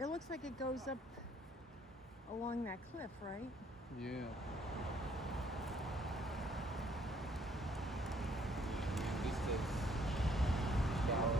It looks like it goes up along that cliff, right? Yeah. This is shallow.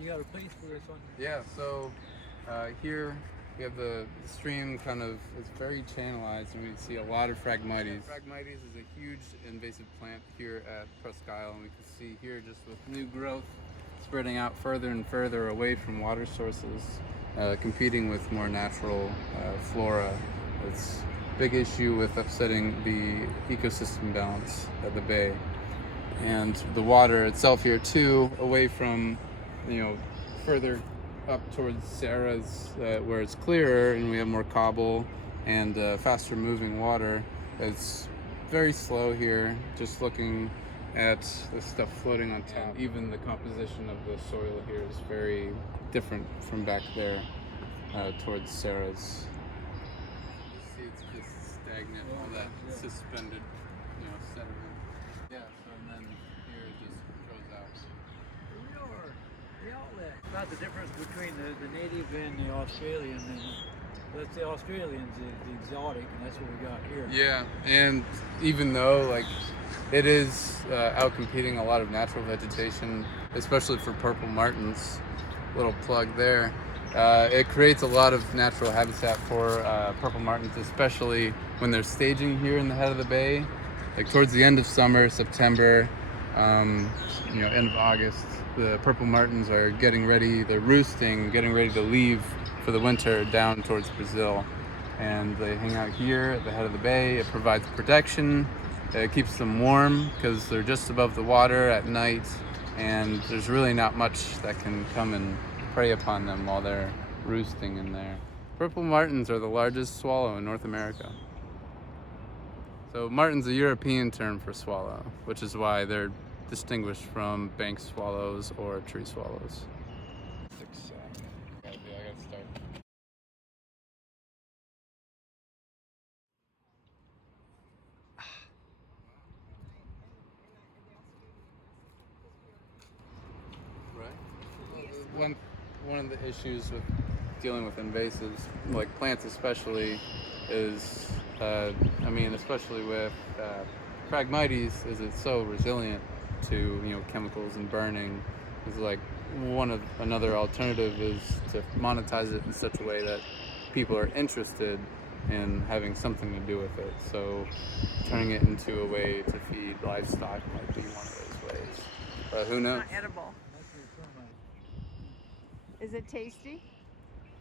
You got a place for this one? Yeah, so here we have the stream kind of, it's very channelized and we see a lot of Phragmites. Phragmites is a huge invasive plant here at Presque Isle, and we can see here just with new growth spreading out further and further away from water sources, competing with more natural flora. It's a big issue with upsetting the ecosystem balance of the bay. And the water itself here too, away from, further up towards Sarah's, where it's clearer and we have more cobble and faster moving water. It's very slow here, just looking at the stuff floating on top. Even the composition of the soil here is very different from back there towards Sarah's. You see it's just stagnant, all that suspended, sediment. Yeah, so and then here it just goes out. The outlet. About the difference between the native and the Australian. And let's say Australians is the exotic, and that's what we got here. Yeah, and even though it is outcompeting a lot of natural vegetation, especially for purple martins, little plug there, it creates a lot of natural habitat for purple martins, especially when they're staging here in the head of the bay. Like towards the end of summer, September, end of August, the purple martins are getting ready, they're roosting, getting ready to leave for the winter down towards Brazil. And they hang out here at the head of the bay. It provides protection, it keeps them warm because they're just above the water at night, and there's really not much that can come and prey upon them while they're roosting in there. Purple martins are the largest swallow in North America. So martin's a European term for swallow, which is why they're distinguished from bank swallows or tree swallows. I gotta start. Right. One of the issues with dealing with invasives, like plants especially, is especially with Phragmites, is it's so resilient to chemicals and burning. Is another alternative is to monetize it in such a way that people are interested in having something to do with it. So turning it into a way to feed livestock might be one of those ways. But who knows? It's not edible. Is it tasty?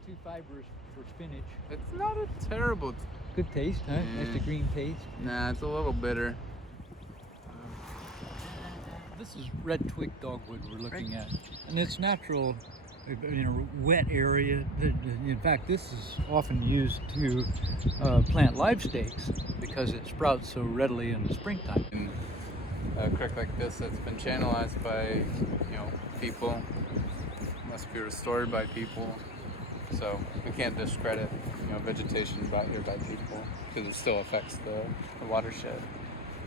Too fibrous for spinach. It's not a terrible. Good taste, huh? Nice the green taste. Nah, it's a little bitter. This is red twig dogwood we're looking at, and it's natural in a wet area. In fact, this is often used to plant live stakes because it sprouts so readily in the springtime. In a creek like this that's been channelized by people, must be restored by people, so we can't discredit vegetation brought here by people because it still affects the watershed.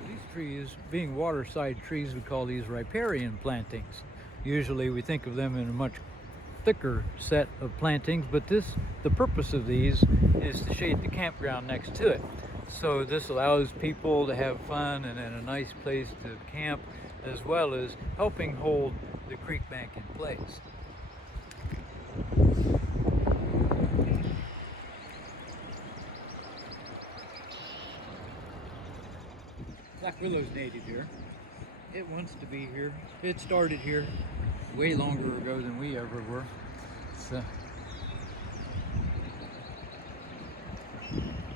These trees, being waterside trees, we call these riparian plantings. Usually we think of them in a much thicker set of plantings, but the purpose of these is to shade the campground next to it. So this allows people to have fun and a nice place to camp, as well as helping hold the creek bank in place. Black willow's native here. It wants to be here. It started here way longer ago than we ever were. So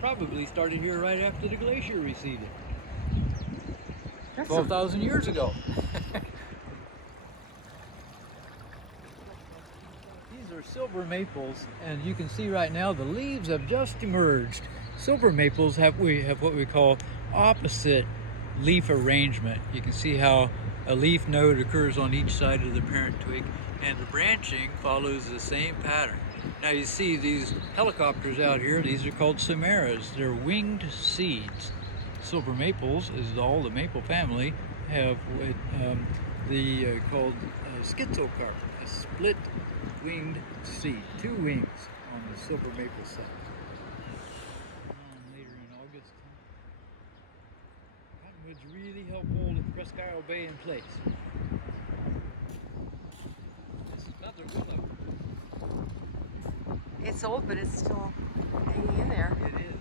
probably started here right after the glacier receded. 12,000 years ago. These are silver maples, and you can see right now the leaves have just emerged. Silver maples have what we call opposite leaf arrangement. You can see how a leaf node occurs on each side of the parent twig, and the branching follows the same pattern. Now you see these helicopters out here, these are called chimeras. They're winged seeds. Silver maples, as all the maple family, have what called schizocarp, a split winged seed, 2 wings on the silver maple side. Later in August, cottonwoods really help hold Presque Isle Bay in place. This is another willow. It's old, but it's still hanging in there. It is.